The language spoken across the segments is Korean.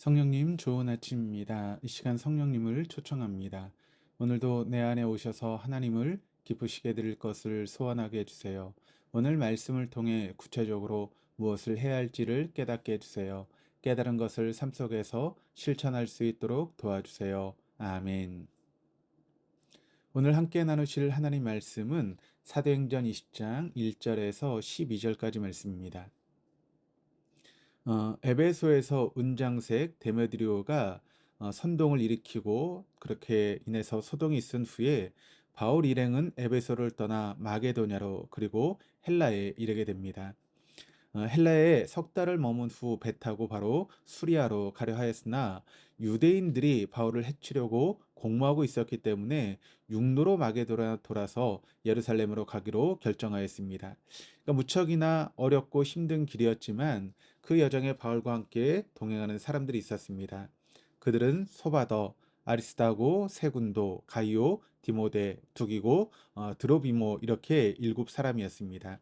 성령님 좋은 아침입니다. 이 시간 성령님을 초청합니다. 오늘도 내 안에 오셔서 하나님을 기쁘시게 드릴 것을 소원하게 해주세요. 오늘 말씀을 통해 구체적으로 무엇을 해야 할지를 깨닫게 해주세요. 깨달은 것을 삶 속에서 실천할 수 있도록 도와주세요. 아멘. 오늘 함께 나누실 하나님 말씀은 사도행전 20장 1절에서 12절까지 말씀입니다. 에베소에서 은장색 데메드리오가 선동을 일으키고 그렇게 인해서 소동이 있은 후에 바울 일행은 에베소를 떠나 마게도냐로 그리고 헬라에 이르게 됩니다. 헬라에 석 달을 머문 후 배 타고 바로 수리아로 가려 하였으나 유대인들이 바울을 해치려고 공모하고 있었기 때문에 육로로 돌아서 예루살렘으로 가기로 결정하였습니다. 그러니까 무척이나 어렵고 힘든 길이었지만 그 여정에 바울과 함께 동행하는 사람들이 있었습니다. 그들은 소바더, 아리스다고, 세군도, 가이오, 디모데, 두기고, 드로비모 이렇게 7사람이었습니다.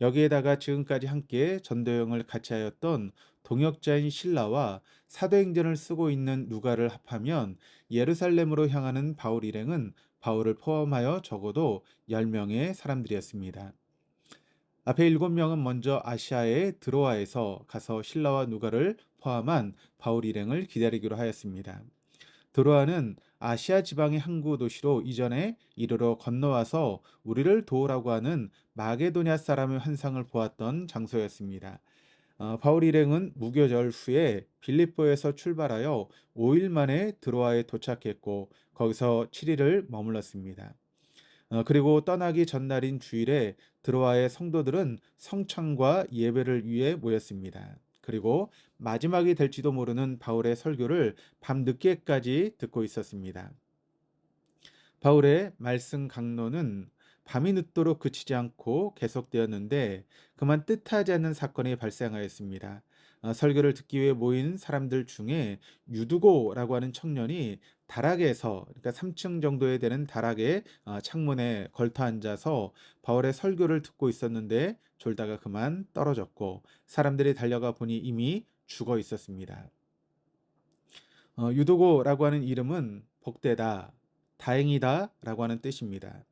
여기에다가 지금까지 함께 전도여행을 같이 하였던 동역자인 실라와 사도행전을 쓰고 있는 누가를 합하면 예루살렘으로 향하는 바울 일행은 바울을 포함하여 적어도 10명의 사람들이었습니다. 앞에 7명은 먼저 아시아의 드로아에서 가서 실라와 누가를 포함한 바울 일행을 기다리기로 하였습니다. 드로아는 아시아 지방의 항구 도시로 이전에 이르러 건너와서 우리를 도우라고 하는 마게도냐 사람의 환상을 보았던 장소였습니다. 바울 일행은 무교절 후에 빌립보에서 출발하여 5일 만에 드로아에 도착했고 거기서 7일을 머물렀습니다. 그리고 떠나기 전날인 주일에 드로아의 성도들은 성찬과 예배를 위해 모였습니다. 그리고 마지막이 될지도 모르는 바울의 설교를 밤늦게까지 듣고 있었습니다. 바울의 말씀 강론은 밤이 늦도록 그치지 않고 계속되었는데 그만 뜻하지 않는 사건이 발생하였습니다. 설교를 듣기 위해 모인 사람들 중에 유두고라고 하는 청년이 다락에서 그러니까 3층 정도에 되는 다락의 창문에 걸터 앉아서 바울의 설교를 듣고 있었는데 졸다가 그만 떨어졌고 사람들이 달려가 보니 이미 죽어 있었습니다. 유도고라고 하는 이름은 복되다, 다행이다 라고 하는 뜻입니다.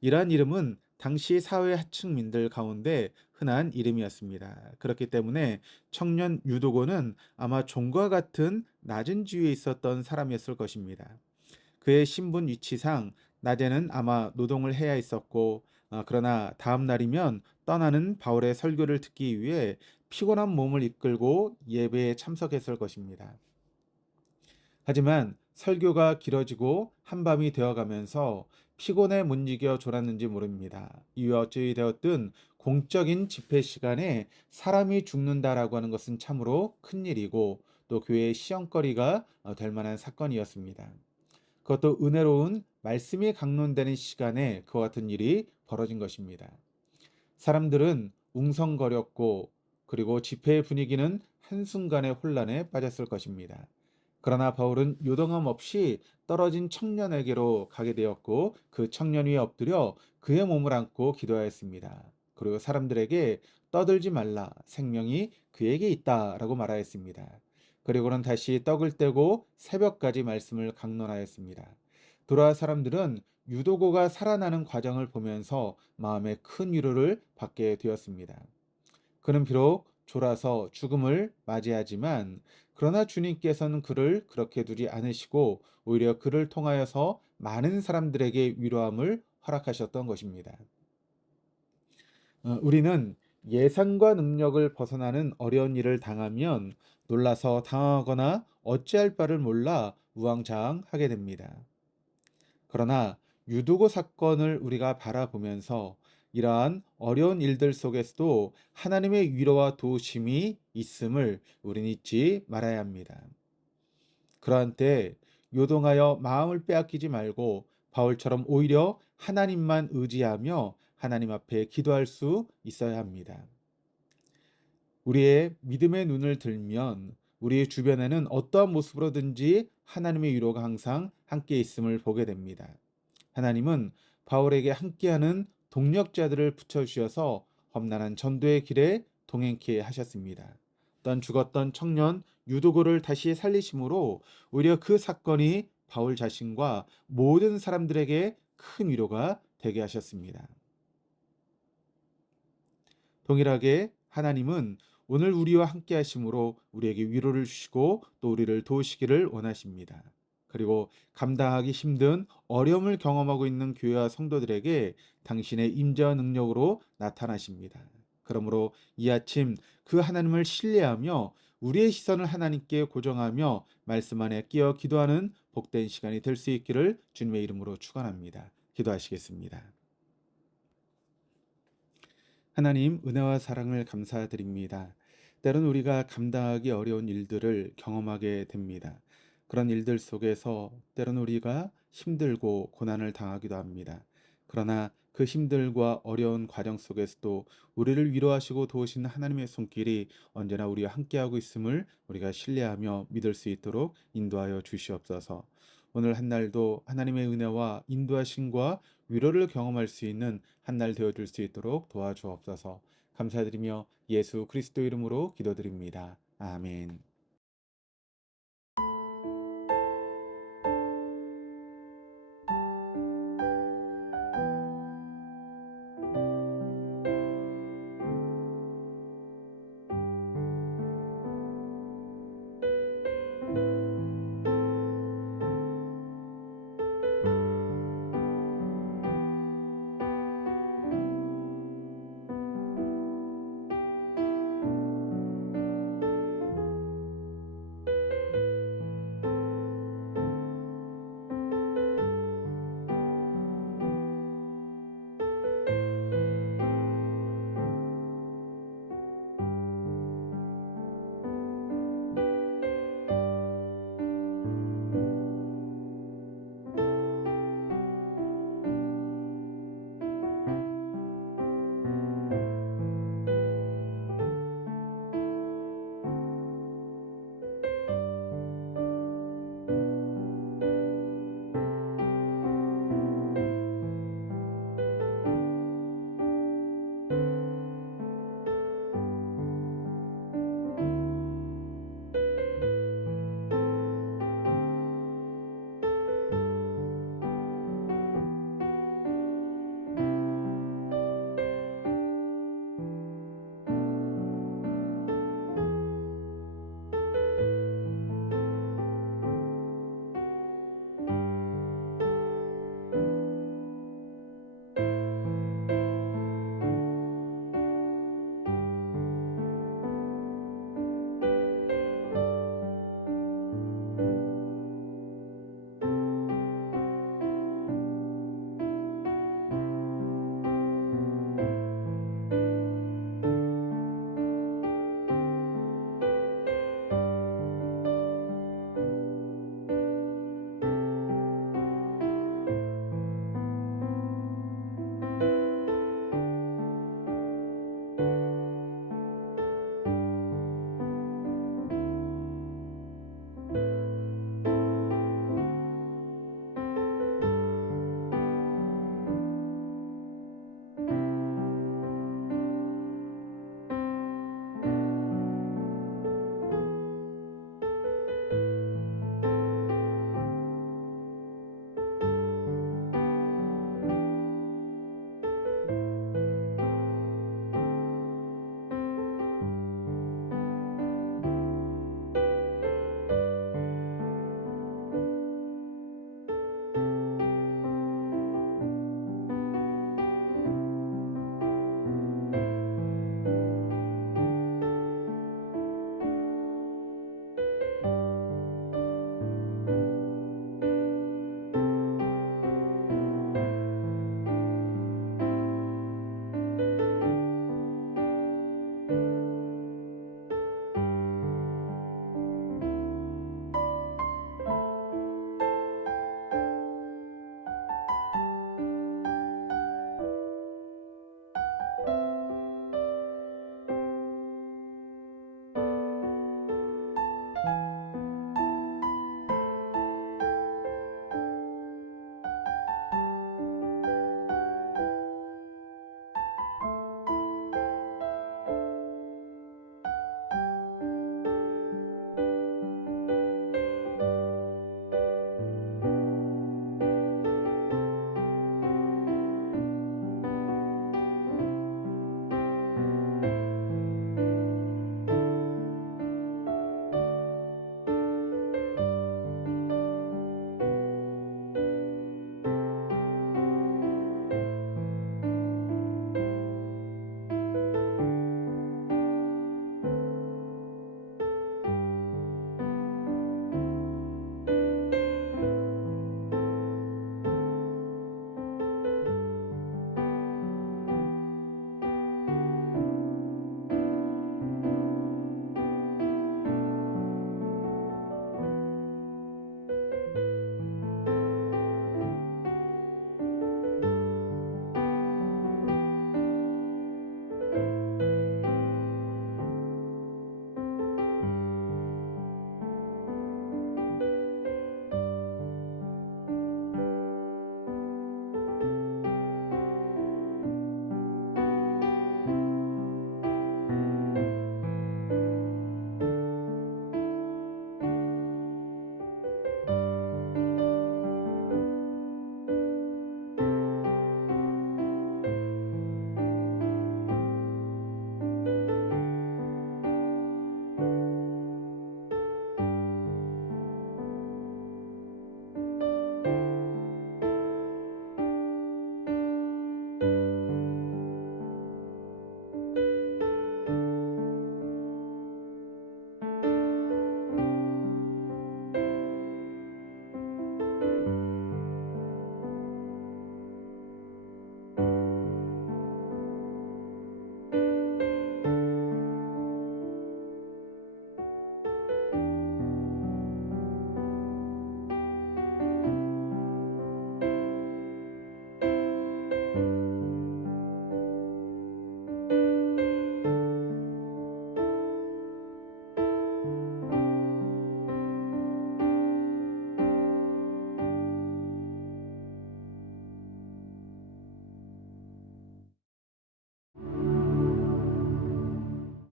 이러한 이름은 당시 사회 하층민들 가운데 흔한 이름이었습니다. 그렇기 때문에 청년 유도고는 아마 종과 같은 낮은 지위에 있었던 사람이었을 것입니다. 그의 신분 위치상 낮에는 아마 노동을 해야 했었고 그러나 다음 날이면 떠나는 바울의 설교를 듣기 위해 피곤한 몸을 이끌고 예배에 참석했을 것입니다. 하지만 설교가 길어지고 한밤이 되어가면서 피곤에 못 이겨 졸았는지 모릅니다. 이유 어찌 되었든 공적인 집회 시간에 사람이 죽는다라고 하는 것은 참으로 큰일이고 또 교회의 시험거리가 될 만한 사건이었습니다. 그것도 은혜로운 말씀이 강론되는 시간에 그와 같은 일이 벌어진 것입니다. 사람들은 웅성거렸고 그리고 집회의 분위기는 한순간의 혼란에 빠졌을 것입니다. 그러나 바울은 요동함 없이 떨어진 청년에게로 가게 되었고 그 청년 위에 엎드려 그의 몸을 안고 기도하였습니다. 그리고 사람들에게 떠들지 말라 생명이 그에게 있다라고 말하였습니다. 그리고는 다시 떡을 떼고 새벽까지 말씀을 강론하였습니다. 돌아와 사람들은 유도고가 살아나는 과정을 보면서 마음에 큰 위로를 받게 되었습니다. 그는 비록 졸아서 죽음을 맞이하지만 그러나 주님께서는 그를 그렇게 두지 않으시고 오히려 그를 통하여서 많은 사람들에게 위로함을 허락하셨던 것입니다. 우리는 예상과 능력을 벗어나는 어려운 일을 당하면 놀라서 당하거나 어찌할 바를 몰라 우왕좌왕하게 됩니다. 그러나 유두고 사건을 우리가 바라보면서 이러한 어려운 일들 속에서도 하나님의 위로와 도우심이 있음을 우리는 잊지 말아야 합니다. 그러한 때 요동하여 마음을 빼앗기지 말고 바울처럼 오히려 하나님만 의지하며 하나님 앞에 기도할 수 있어야 합니다. 우리의 믿음의 눈을 들면 우리의 주변에는 어떠한 모습으로든지 하나님의 위로가 항상 함께 있음을 보게 됩니다. 하나님은 바울에게 함께하는 동력자들을 붙여주셔서 험난한 전도의 길에 동행케 하셨습니다. 어떤 죽었던 청년 유도고를 다시 살리심으로 오히려 그 사건이 바울 자신과 모든 사람들에게 큰 위로가 되게 하셨습니다. 동일하게 하나님은 오늘 우리와 함께 하심으로 우리에게 위로를 주시고 또 우리를 도우시기를 원하십니다. 그리고 감당하기 힘든 어려움을 경험하고 있는 교회와 성도들에게 당신의 임재와 능력으로 나타나십니다. 그러므로 이 아침 그 하나님을 신뢰하며 우리의 시선을 하나님께 고정하며 말씀 안에 끼어 기도하는 복된 시간이 될 수 있기를 주님의 이름으로 축원합니다. 기도하시겠습니다. 하나님, 은혜와 사랑을 감사드립니다. 때론 우리가 감당하기 어려운 일들을 경험하게 됩니다. 그런 일들 속에서 때론 우리가 힘들고 고난을 당하기도 합니다. 그러나 그 힘들과 어려운 과정 속에서도 우리를 위로하시고 도우시는 하나님의 손길이 언제나 우리와 함께하고 있음을 우리가 신뢰하며 믿을 수 있도록 인도하여 주시옵소서. 오늘 한 날도 하나님의 은혜와 인도하심과 위로를 경험할 수 있는 한 날 되어줄 수 있도록 도와주옵소서. 감사드리며 예수 그리스도 이름으로 기도드립니다. 아멘.